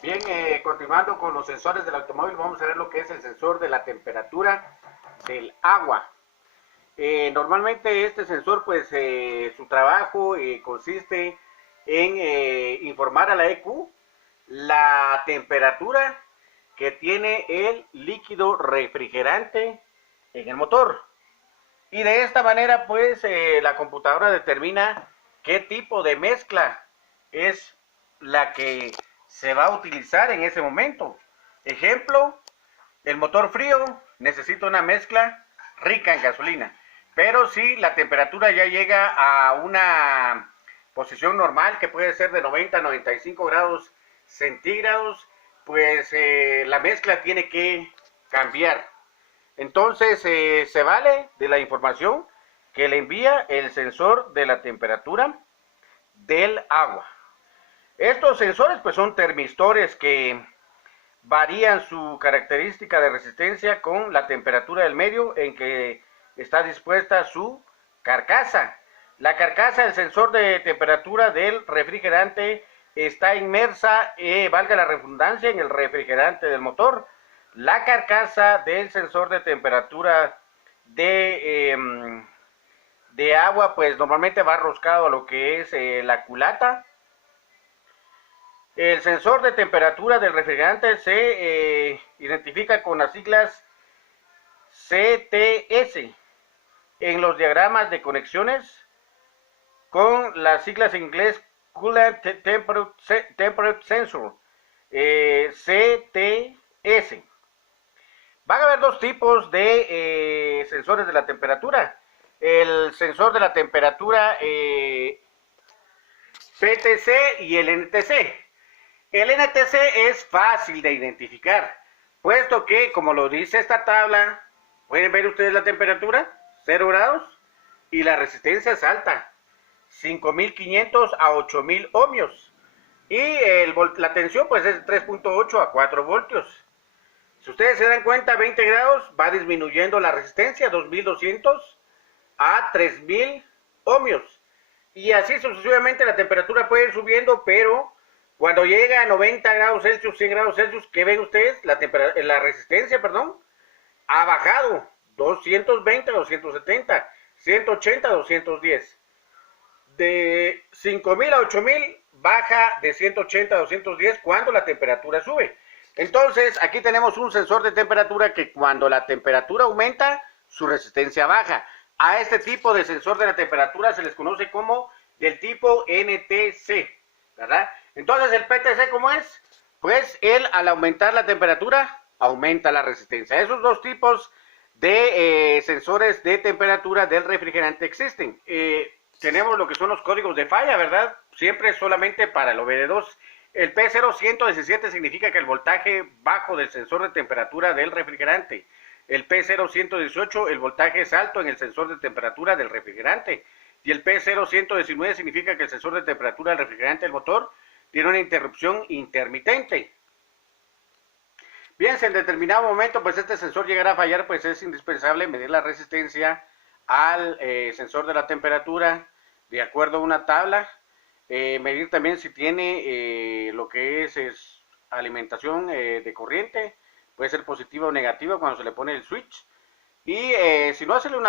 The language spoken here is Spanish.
Bien, continuando con los sensores del automóvil, vamos a ver lo que es el sensor de la temperatura del agua. Normalmente este sensor, pues su trabajo consiste en informar a la EQ la temperatura que tiene el líquido refrigerante en el motor. Y de esta manera, pues la computadora determina qué tipo de mezcla es la que se va a utilizar en ese momento. Ejemplo, el motor frío necesita una mezcla rica en gasolina. Pero si la temperatura ya llega a una posición normal, que puede ser de 90 a 95 grados centígrados, pues la mezcla tiene que cambiar. Entonces se vale de la información que le envía el sensor de la temperatura del agua. Estos sensores pues son termistores que varían su característica de resistencia con la temperatura del medio en que está dispuesta su carcasa. La carcasa del sensor de temperatura del refrigerante está inmersa, valga la redundancia, en el refrigerante del motor. La carcasa del sensor de temperatura de agua pues normalmente va roscado a lo que es la culata. El sensor de temperatura del refrigerante se identifica con las siglas CTS en los diagramas de conexiones, con las siglas en inglés Coolant Temperature Sensor, CTS. Van a haber dos tipos de sensores de la temperatura. El sensor de la temperatura PTC y el NTC. El NTC es fácil de identificar, puesto que, como lo dice esta tabla, pueden ver ustedes la temperatura, 0 grados, y la resistencia es alta, 5500 a 8000 ohmios, y la tensión pues es 3.8 a 4 voltios. Si ustedes se dan cuenta, 20 grados va disminuyendo la resistencia, 2200 a 3000 ohmios, y así sucesivamente la temperatura puede ir subiendo, pero cuando llega a 90 grados Celsius, 100 grados Celsius, ¿qué ven ustedes? La resistencia, ha bajado 220 a 270, 180 a 210. De 5000 a 8000 baja de 180 a 210 cuando la temperatura sube. Entonces, aquí tenemos un sensor de temperatura que cuando la temperatura aumenta, su resistencia baja. A este tipo de sensor de la temperatura se les conoce como del tipo NTC, ¿verdad? Entonces, el PTC, ¿cómo es? Pues él, al aumentar la temperatura, aumenta la resistencia. Esos dos tipos de sensores de temperatura del refrigerante existen. Tenemos lo que son los códigos de falla, ¿verdad? Siempre solamente para el OBD2. El P0117 significa que el voltaje bajo del sensor de temperatura del refrigerante. El P0118, el voltaje es alto en el sensor de temperatura del refrigerante. Y el P0119 significa que el sensor de temperatura del refrigerante del motor tiene una interrupción intermitente. Bien, si en determinado momento pues este sensor llegara a fallar, pues es indispensable medir la resistencia al sensor de la temperatura de acuerdo a una tabla. Medir también si tiene lo que es alimentación de corriente, puede ser positiva o negativa cuando se le pone el switch. Y si no, hacerle una